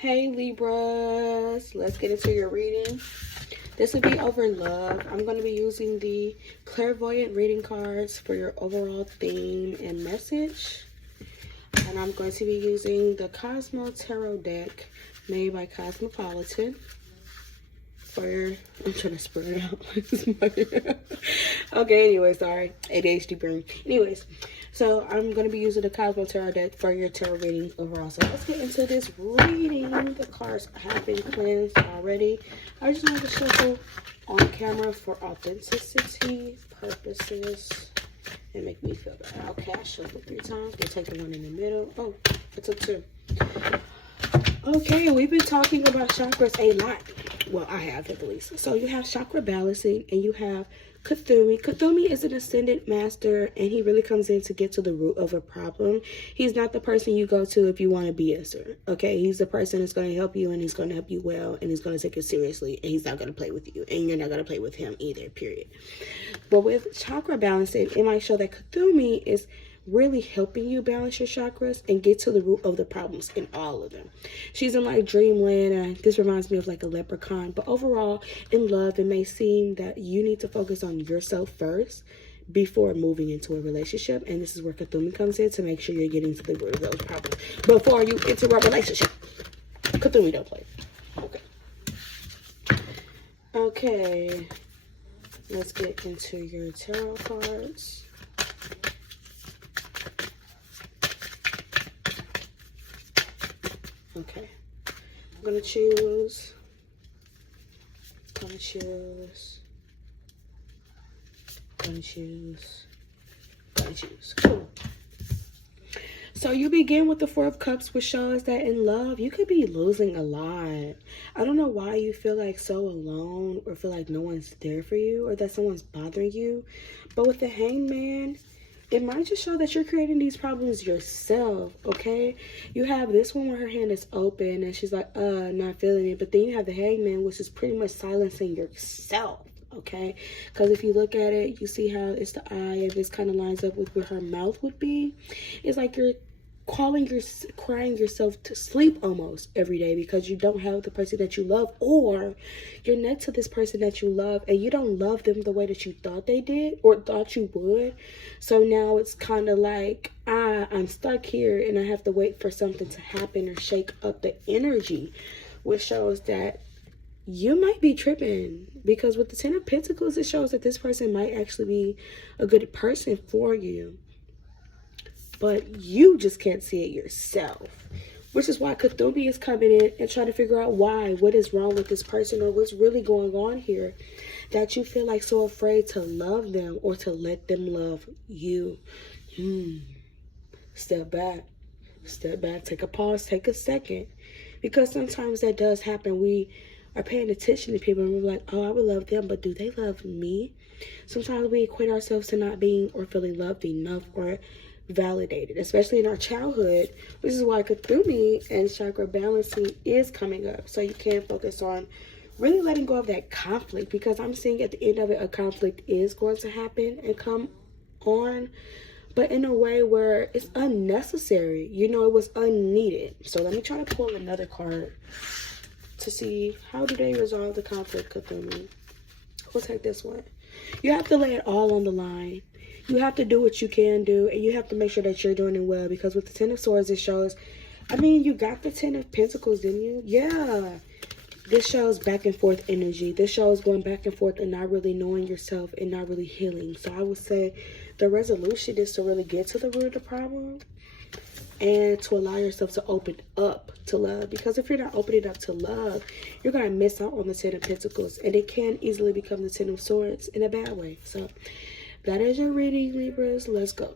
Hey Libras, let's get into your reading. This will be over love. I'm going to be using the clairvoyant reading cards for your overall theme and message. And I'm going to be using the Cosmo Tarot deck made by Cosmopolitan for your, I'm trying to spread it out. Okay, anyway, sorry. ADHD brain. Anyways, so I'm going to be using the Cosmo Tarot deck for your tarot reading overall. So let's get into this reading. The cards have been cleansed already. I just want to shuffle on camera for authenticity purposes and make me feel better. Okay, I shuffled 3 times. We'll take the one in the middle. Oh, I took 2. Okay, we've been talking about chakras a lot. Well, I have at least. So you have chakra balancing and you have Cthulhu. Cthulhu is an ascendant master and he really comes in to get to the root of a problem. He's not the person you go to if you want a BSer. Okay, he's the person that's going to help you and he's going to help you well and he's going to take it seriously and he's not going to play with you and you're not going to play with him either, period. But with chakra balancing, it might show that Cthulhu is really helping you balance your chakras and get to the root of the problems in all of them. She's in like dreamland, and this reminds me of like a leprechaun. But overall, in love, it may seem that you need to focus on yourself first before moving into a relationship. And this is where Cthulhu comes in to make sure you're getting to the root of those problems before you enter a relationship. Cthulhu don't play. Okay, let's get into your tarot cards. Okay, I'm gonna choose. Cool. So you begin with the 4 of Cups, which shows that in love, you could be losing a lot. I don't know why you feel like so alone or feel like no one's there for you or that someone's bothering you. But with the Hangman, it might just show that you're creating these problems yourself, okay? You have this one where her hand is open and she's like, not feeling it. But then you have the Hangman, which is pretty much silencing yourself, okay? Because if you look at it, you see how it's the eye and this kind of lines up with where her mouth would be. It's like you're crying yourself to sleep almost every day because you don't have the person that you love, or you're next to this person that you love and you don't love them the way that you thought they did or thought you would. So now it's kind of like, I'm stuck here and I have to wait for something to happen or shake up the energy, which shows that you might be tripping, because with the 10 of Pentacles, it shows that this person might actually be a good person for you. But you just can't see it yourself, which is why Cthulhu is coming in and trying to figure out why, what is wrong with this person or what's really going on here that you feel like so afraid to love them or to let them love you. Step back, take a pause, take a second, because sometimes that does happen. We are paying attention to people and we're like, oh, I would love them, but do they love me? Sometimes we equate ourselves to not being or feeling loved enough or validated, especially in our childhood, which is why Cthulhu and chakra balancing is coming up. So you can focus on really letting go of that conflict, because I'm seeing at the end of it, a conflict is going to happen and come on, but in a way where it's unnecessary. You know, it was unneeded. So let me try to pull another card to see how do they resolve the conflict, Cthulhu. We'll take this one. You have to lay it all on the line. You have to do what you can do, and you have to make sure that you're doing it well, because with the 10 of Swords, it shows, I mean, you got the 10 of Pentacles, didn't you? Yeah. This shows back and forth energy. This shows going back and forth and not really knowing yourself and not really healing. So I would say the resolution is to really get to the root of the problem and to allow yourself to open up to love. Because if you're not opening up to love, you're going to miss out on the 10 of Pentacles, and it can easily become the 10 of Swords in a bad way. So that is your reading, Libras. Let's go.